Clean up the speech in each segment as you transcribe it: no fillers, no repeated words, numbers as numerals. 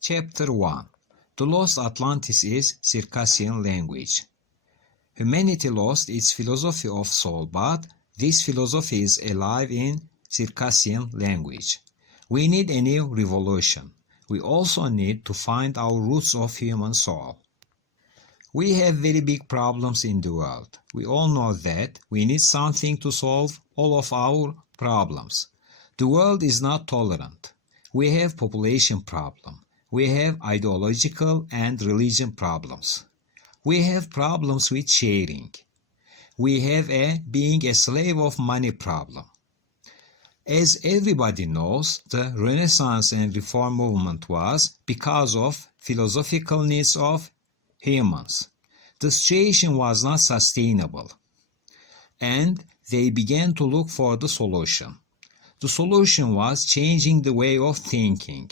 Chapter 1. The Lost Atlantis is Circassian language. Humanity lost its philosophy of soul, but this philosophy is alive in Circassian language. We need a new revolution. We also need to find our roots of human soul. We have very big problems in the world. We all know that we need something to solve all of our problems. The world is not tolerant. We have population problem. We have ideological and religion problems. We have problems with sharing. We have a being a slave of money problem. As everybody knows, the Renaissance and Reform movement was because of philosophical needs of humans. The situation was not sustainable, and they began to look for the solution. The solution was changing the way of thinking.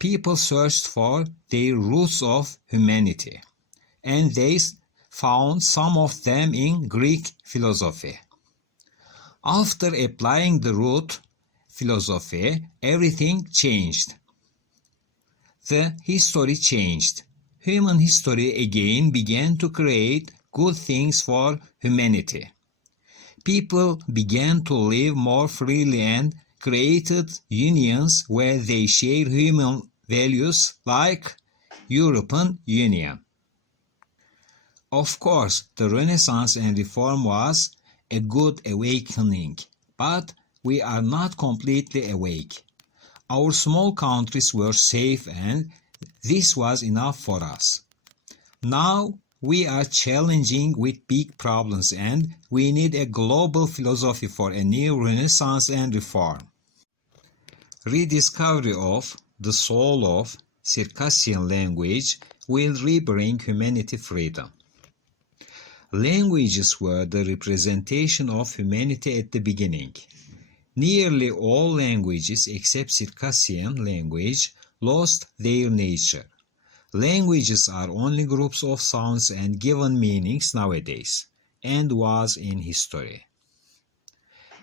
People searched for their roots of humanity, and they found some of them in Greek philosophy. After applying the root philosophy, everything changed. The history changed. Human history again began to create good things for humanity. People began to live more freely and created unions where they shared human values like European Union. Of course, the Renaissance and Reform was a good awakening, but we are not completely awake. Our small countries were safe and this was enough for us. Now we are challenging with big problems and we need a global philosophy for a new Renaissance and Reform. Rediscovery of the soul of Circassian language will rebring humanity freedom. Languages were the representation of humanity at the beginning. Nearly all languages except Circassian language lost their nature. Languages are only groups of sounds and given meanings nowadays, and was in history.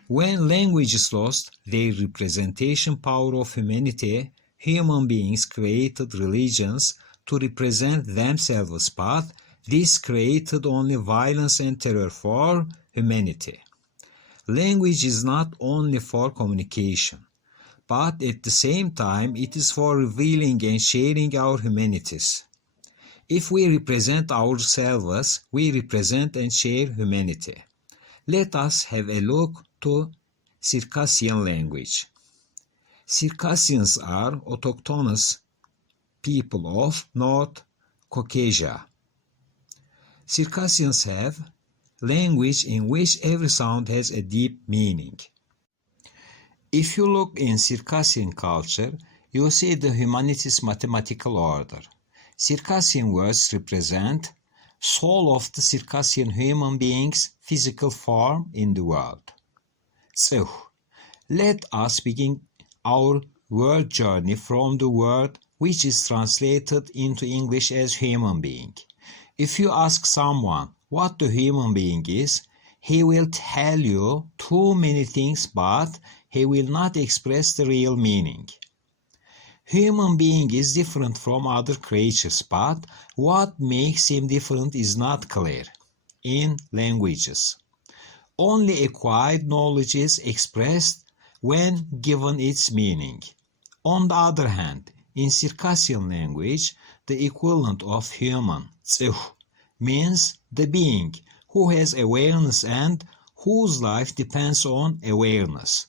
When languages lost their representation power of humanity, human beings created religions to represent themselves, but this created only violence and terror for humanity. Language is not only for communication, but at the same time it is for revealing and sharing our humanities. If we represent ourselves, we represent and share humanity. Let us have a look to Circassian language. Circassians are autochthonous people of North Caucasia. Circassians have language in which every sound has a deep meaning. If you look in Circassian culture, you see the humanities mathematical order. Circassian words represent soul of the Circassian human being's physical form in the world. So, let us begin our word journey from the word which is translated into English as human being. If you ask someone what the human being is, he will tell you too many things, but he will not express the real meaning. Human being is different from other creatures, but what makes him different is not clear in languages. Only acquired knowledge is expressed when given its meaning. On the other hand, in Circassian language, the equivalent of human, means the being who has awareness and whose life depends on awareness.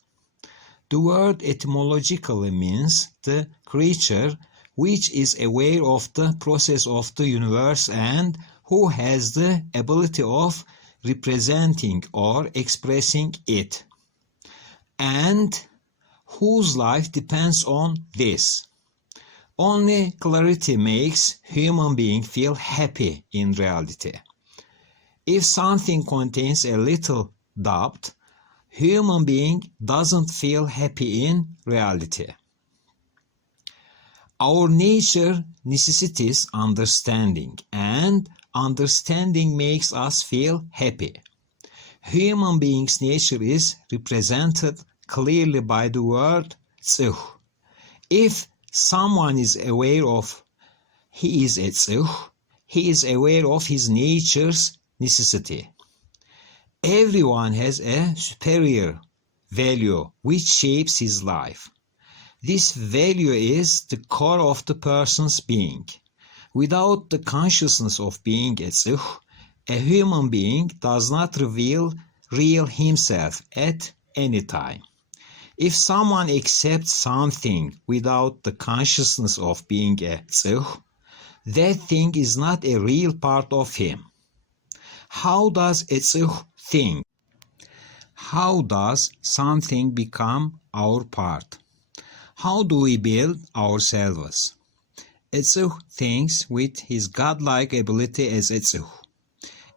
The word etymologically means the creature which is aware of the process of the universe and who has the ability of representing or expressing it, and whose life depends on this. Only clarity makes human being feel happy in reality. If something contains a little doubt, human being doesn't feel happy in reality. Our nature necessitates understanding, and understanding makes us feel happy. Human being's nature is represented clearly by the word tzih. If someone is aware of he is etzich, he is aware of his nature's necessity. Everyone has a superior value which shapes his life. This value is the core of the person's being. Without the consciousness of being etzich, a human being does not reveal real himself at any time. If someone accepts something without the consciousness of being etzich, that thing is not a real part of him. How does etzich think? How does something become our part? How do we build ourselves? Etzich thinks with his godlike ability as etzich.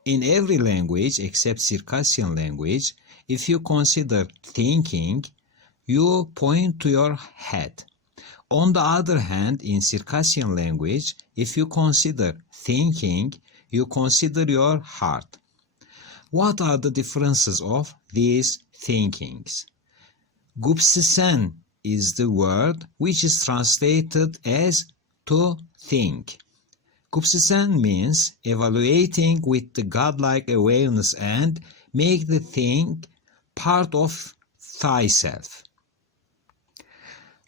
In every language except Circassian language, if you consider thinking, you point to your head. On the other hand, in Circassian language, if you consider thinking, you consider your heart. What are the differences of these thinkings? Gupsisen is the word which is translated as to think. Gupsisen means evaluating with the godlike awareness and make the thing part of thyself.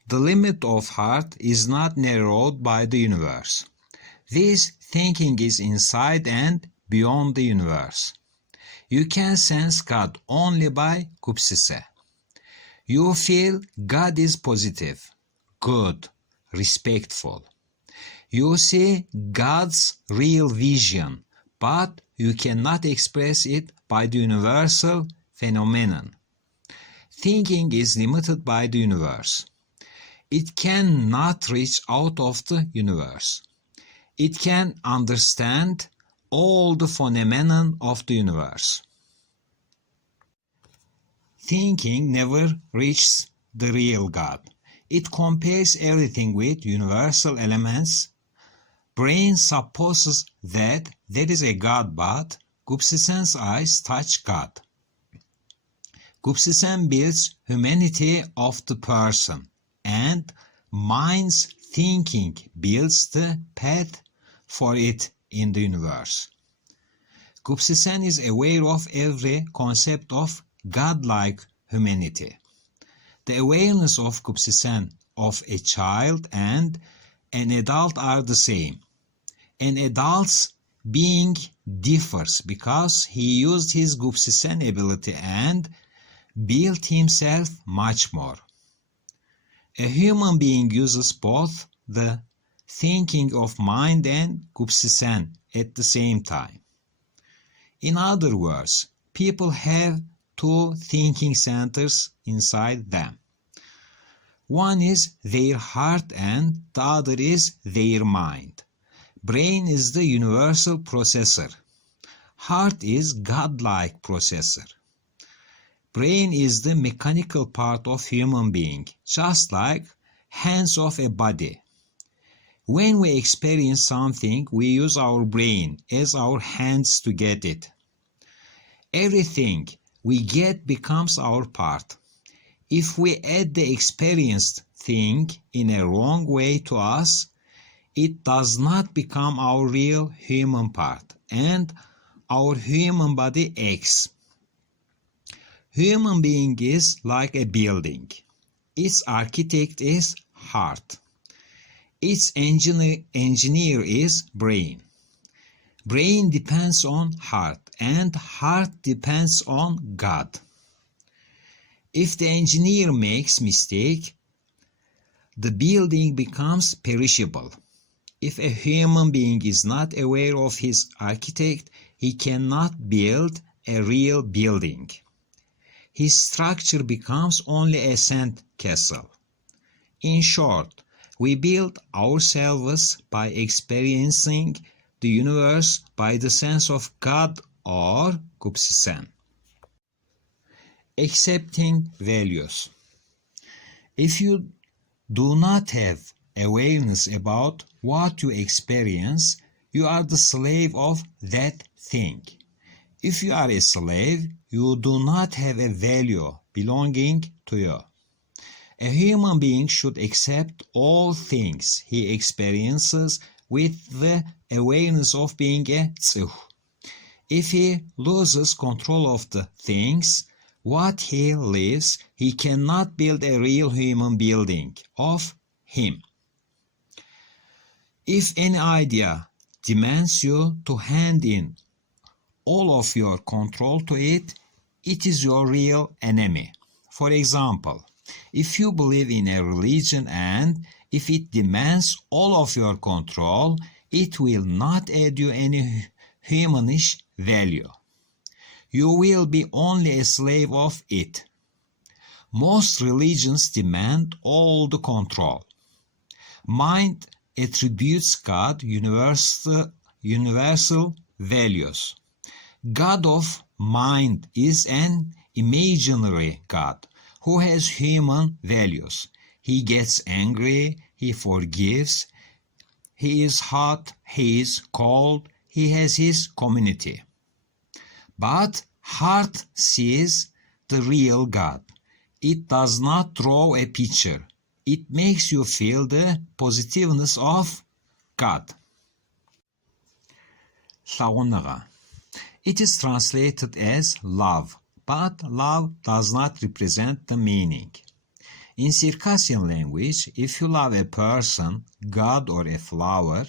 The limit of heart is not narrowed by the universe. This thinking is inside and beyond the universe. You can sense God only by Gupsise. You feel God is positive, good, respectful. You see God's real vision, but you cannot express it by the universal phenomenon. Thinking is limited by the universe. It cannot reach out of the universe. It can understand all the phenomena of the universe. Thinking never reaches the real God. It compares everything with universal elements. Brain supposes that there is a God, but Gupsisen's eyes touch God. Gupsisen builds humanity of the person, and mind's thinking builds the path for it in the universe. Gupsisen is aware of every concept of godlike humanity. The awareness of Gupsisen of a child and an adult are the same. An adult's being differs because he used his Gupsisen ability and built himself much more. A human being uses both the thinking of mind and Gupsisen at the same time. In other words, people have two thinking centers inside them. One is their heart and the other is their mind. Brain is the universal processor. Heart is godlike processor. Brain is the mechanical part of human being, just like hands of a body. When we experience something, we use our brain as our hands to get it. Everything we get becomes our part. If we add the experienced thing in a wrong way to us, it does not become our real human part, and our human body acts. Human being is like a building. Its architect is heart. Its engineer is brain. Brain depends on heart, and heart depends on God. If the engineer makes mistake, the building becomes perishable. If a human being is not aware of his architect, he cannot build a real building. His structure becomes only a sand castle. In short, we build ourselves by experiencing the universe by the sense of God or Gupsisen. Accepting values. If you do not have awareness about what you experience, you are the slave of that thing. If you are a slave, you do not have a value belonging to you. A human being should accept all things he experiences with the awareness of being a tzih. If he loses control of the things what he lives, he cannot build a real human building of him. If any idea demands you to hand in all of your control to it, it is your real enemy. For example, if you believe in a religion and if it demands all of your control, it will not add you any humanish value. You will be only a slave of it. Most religions demand all the control. Mind attributes God universal values. God of mind is an imaginary God who has human values. He gets angry, he forgives, he is hot, he is cold, he has his community. But heart sees the real God. It does not draw a picture. It makes you feel the positiveness of God. Savunaga. It is translated as love, but love does not represent the meaning. In Circassian language, if you love a person, God or a flower,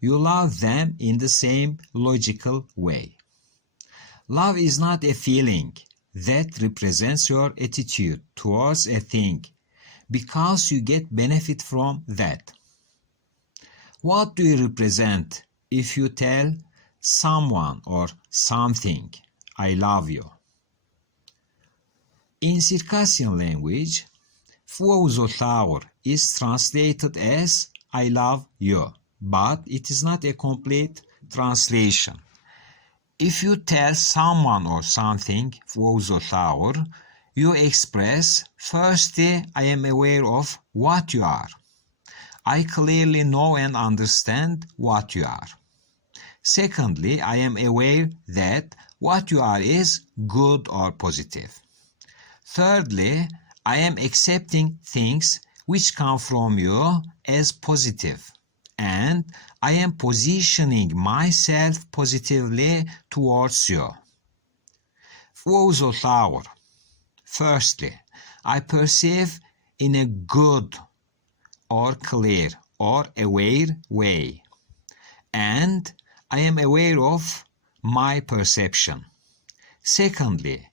you love them in the same logical way. Love is not a feeling that represents your attitude towards a thing because you get benefit from that. What do you represent if you tell someone or something, I love you? In Circassian language, Fuauzothaur is translated as I love you, but it is not a complete translation. If you tell someone or something, Fuauzothaur, you express, firstly, I am aware of what you are. I clearly know and understand what you are. Secondly, I am aware that what you are is good or positive. Thirdly, I am accepting things which come from you as positive, and I am positioning myself positively towards you. Fuauzothaur. Firstly, I perceive in a good or clear or aware way, and I am aware of my perception. Secondly,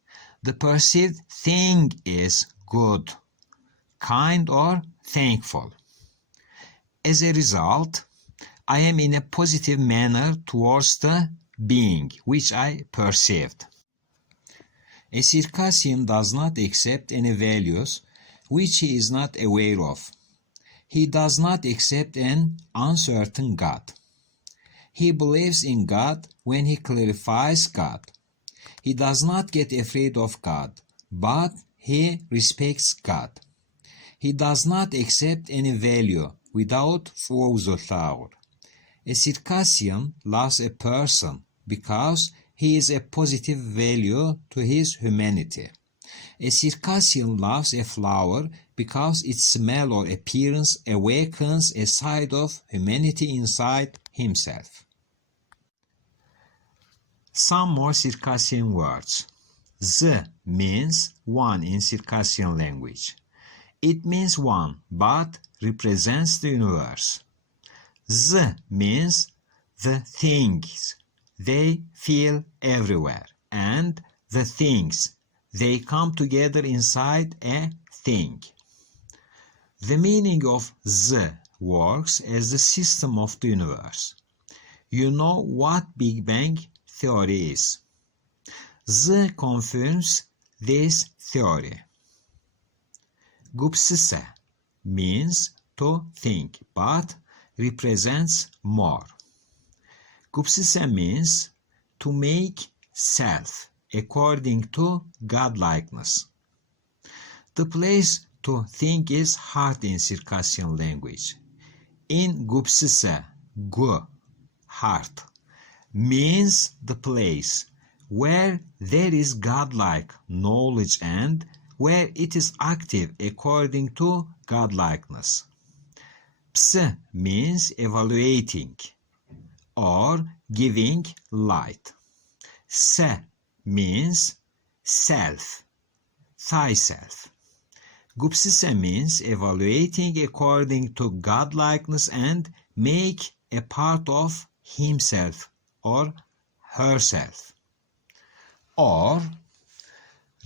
the perceived thing is good, kind or thankful. As a result, I am in a positive manner towards the being which I perceived. A Circassian does not accept any values which he is not aware of. He does not accept an uncertain God. He believes in God when he clarifies God. He does not get afraid of God, but he respects God. He does not accept any value without Fuauzothaur. A Circassian loves a person because he is a positive value to his humanity. A Circassian loves a flower because its smell or appearance awakens a side of humanity inside himself. Some more Circassian words. Z means one in Circassian language. It means one, but represents the universe. Z means the things. They feel everywhere. And the things. They come together inside a thing. The meaning of Z works as the system of the universe. You know what Big Bang theory is. Z confirms this theory. Gupsise means to think, but represents more. Gupsise means to make self according to godlikeness. The place to think is heart in Circassian language. In Gupsise, gu, heart, means the place where there is godlike knowledge and where it is active according to godlikeness. Ps means evaluating or giving light. Se means self, thyself. Gupsise means evaluating according to godlikeness and make a part of himself or herself. Or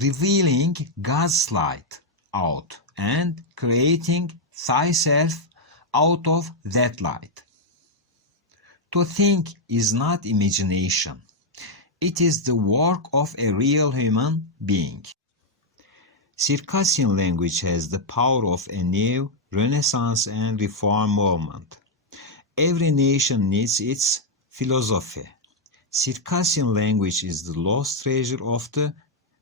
revealing God's light out and creating thyself out of that light. To think is not imagination. It is the work of a real human being. Circassian language has the power of a new Renaissance and Reform movement. Every nation needs its philosophy. Circassian language is the lost treasure of the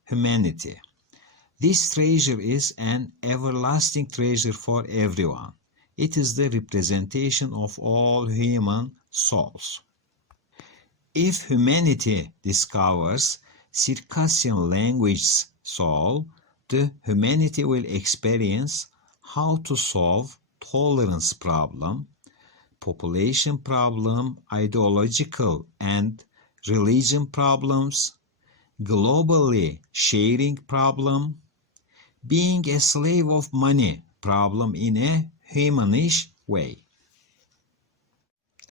humanity. This treasure is an everlasting treasure for everyone. It is the representation of all human souls. If humanity discovers Circassian language's soul, the humanity will experience how to solve tolerance problem, population problem, ideological and religion problems, globally sharing problem, being a slave of money problem in a humanish way.